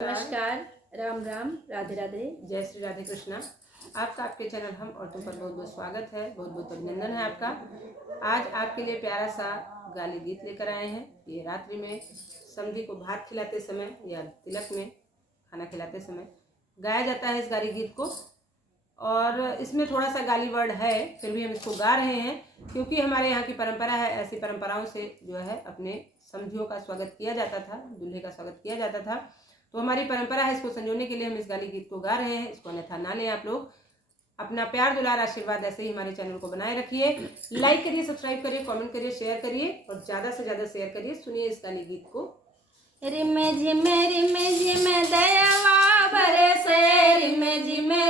नमस्कार, राम राम, राधे राधे, जय श्री राधे कृष्णा। आपका आपके चैनल हम औरतों पर बहुत बहुत स्वागत है, बहुत बहुत अभिनंदन है आपका। आज आपके लिए प्यारा सा गाली गीत लेकर आए हैं। ये रात्रि में समधी को भात खिलाते समय या तिलक में खाना खिलाते समय गाया जाता है इस गाली गीत को। और इसमें थोड़ा सा गाली वर्ड है, फिर भी हम इसको गा रहे हैं क्योंकि हमारे यहाँ की परंपरा है। ऐसी परंपराओं से जो है अपने समधियों का स्वागत किया जाता था, दूल्हे का स्वागत किया जाता था। तो हमारी परंपरा है, इसको संजोने के लिए हम इस गाली गीत को गा रहे हैं। इसको अन्यथा ना लें आप लोग। अपना प्यार दुलार आशीर्वाद ऐसे ही हमारे चैनल को बनाए रखिए। लाइक करिए, सब्सक्राइब करिए, कमेंट करिए, शेयर करिए और ज़्यादा से ज़्यादा शेयर करिए। सुनिए इस गाली गीत को। रिमे झिमे दयावा बरसे, रिमे झिमे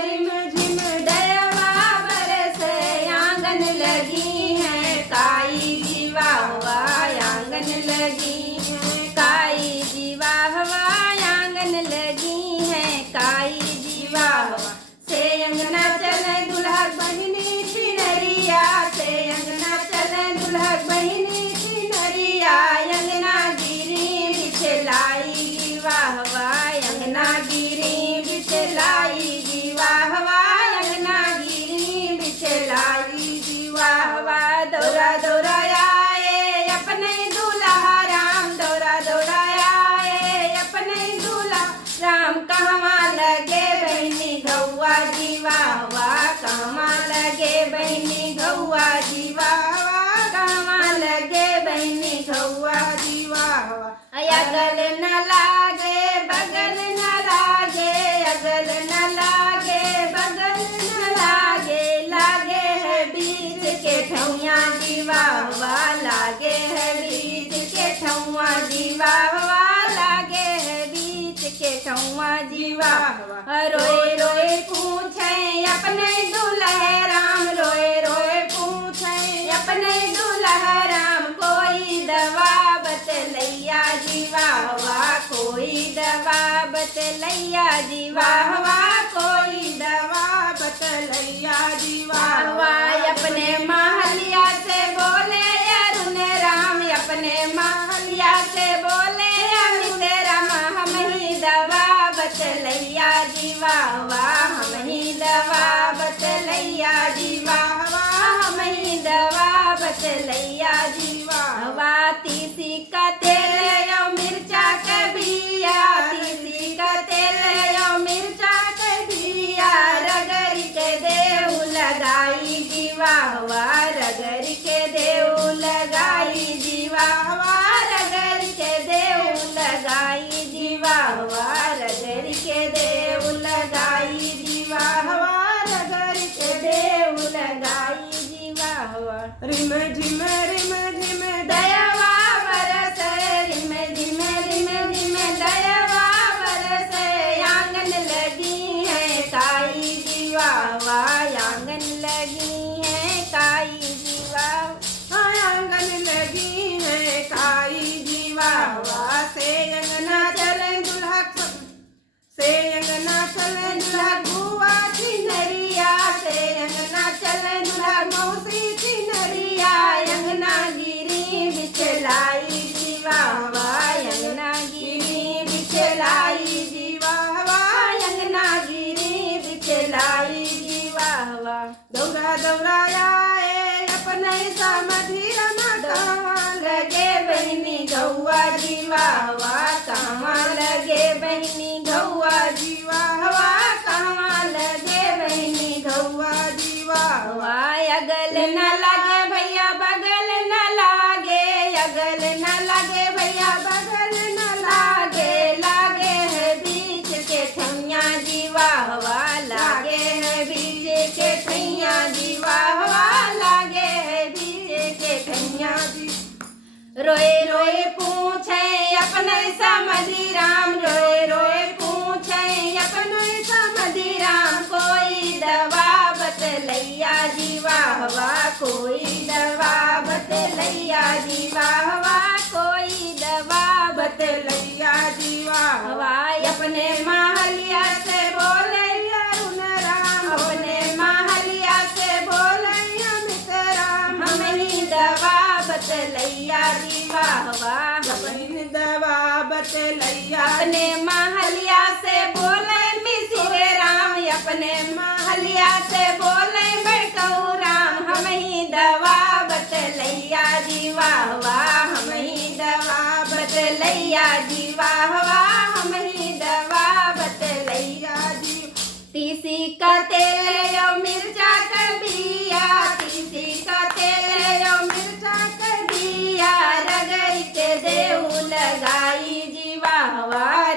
दयावा बरसे, आंगन लगी है काई जीवा हवा, आंगन लगी है काई जीवा हवा, आंगन लगी है काई जीवा हवा। से अंगना चले दुल्हा बहिनी सिनरिया, से अंगना चले दुल्हा बहिनी सिनरिया, अंगना गिरी बिछलाई जीवा हवा, अंगना गिरी बिछलाई जीवा हवा, अंगना गिरी बिछलाई जीवा हवा। दौरा दौरा आए अपने दूल्हा राम, दौरा दौरा आए अपने दूल्हा राम, कहवा लगे बहनी गौआ जीवा हवा, कहवा लगे बहनी गौआ जीवा हवा, कहवा लगे बहनी गौआ जीवा हवा। अगल न लागे बगल न लागे, अगल न लागे बगल न लागे, लागे है बीच के ठौया जीवा हवा, लागे है बीच के ठौआ जीवा हवा, लागे है बीच के ठौआ जीवा हवा। रोए रोए पूछे अपने दूल्हे राम, रोए रोए पूछे अपने दूल्हा राम, कोई दवा बतलैया जीवा हवा, कोई दवा बतलैया जीवा हवा, कोई दवा बतलैया जीवा हवा। अपने महलिया से बोले अरुण राम, अपने महलिया से बोले अमित राम, हम ही दवा बतलैया जीवा हवा, हम ही दवा बतलैया जीवा हवा, हम ही दवा बतलैया जीवा हवा। तीसी का तेल यो मिर्चा का बिया, तीसी का तेल यो मिर्चा का बिया, रगड़ के देव लगाई जीवा हवा, रगड़ के देव लगाई जीवा हवा, रगड़ के देव लगाई जीवा हवा, रगड़ के देव लगाई जीवा हवा, रगड़ के देव लगाई जीवा हवा। रिमे झिमे दयावा बरसे, रिमे झिमे दयावा बरसे, आंगन लगी है काई जीवा हवा, आंगन लगी है काई जीवा, आंगन लगी है काई जीवा हवा। से अंगना चले दुल्हा, से अंगना चले दुल्हा बुआ सिनरिया, से अंगना चले दुल्हा मौसी सिनरिया, अंगना गिरी बिछलाई जीवा हवा, अंगना गिरी बिछलाई जीवा हवा, अंगना गिरी बिछलाई जीवा हवा। दौरा दौरा आए अपने समधी रमा, कहवा लगे बहनी गौआ जीवा हवा, कहवा लगे बहनी गौआ जीवा हवा, कहवा लगे बहनी गौआ जीवा हवा। अगल न लगे भैया बगल न लागे, अगल न लगे भैया बगल न लागे, लागे है बीच के ठैया जीवा हवा, लागे है बीच के ठैया जीवा हवा, लागे है बीच के ठैया जीवा। रोए रोए पूछे अपने समधी राम, रोए रोए पूछे अपने समधी राम, कोई दवा बतलैया जीवा हवा, कोई दवा बतलैया जीवा हवा, कोई दवा बतलैया जीवा हवा। अपने महलिया से बोले अरुण राम, अपने महलिया से बोले अमित राम, हम ही दवा बतलैया जीवा हवा, हम ही दवा बतलैया। अपने महलिया जी वाह वाह हम ही दवा बतलैया जी वाह वाह हम ही दवा बतलैया जी। तीसी का तेल यो मिर्चा कर दिया, तीसी का तेल यो मिर्चा कर दिया, रगड़ के देऊ लगाई जी वाह वाह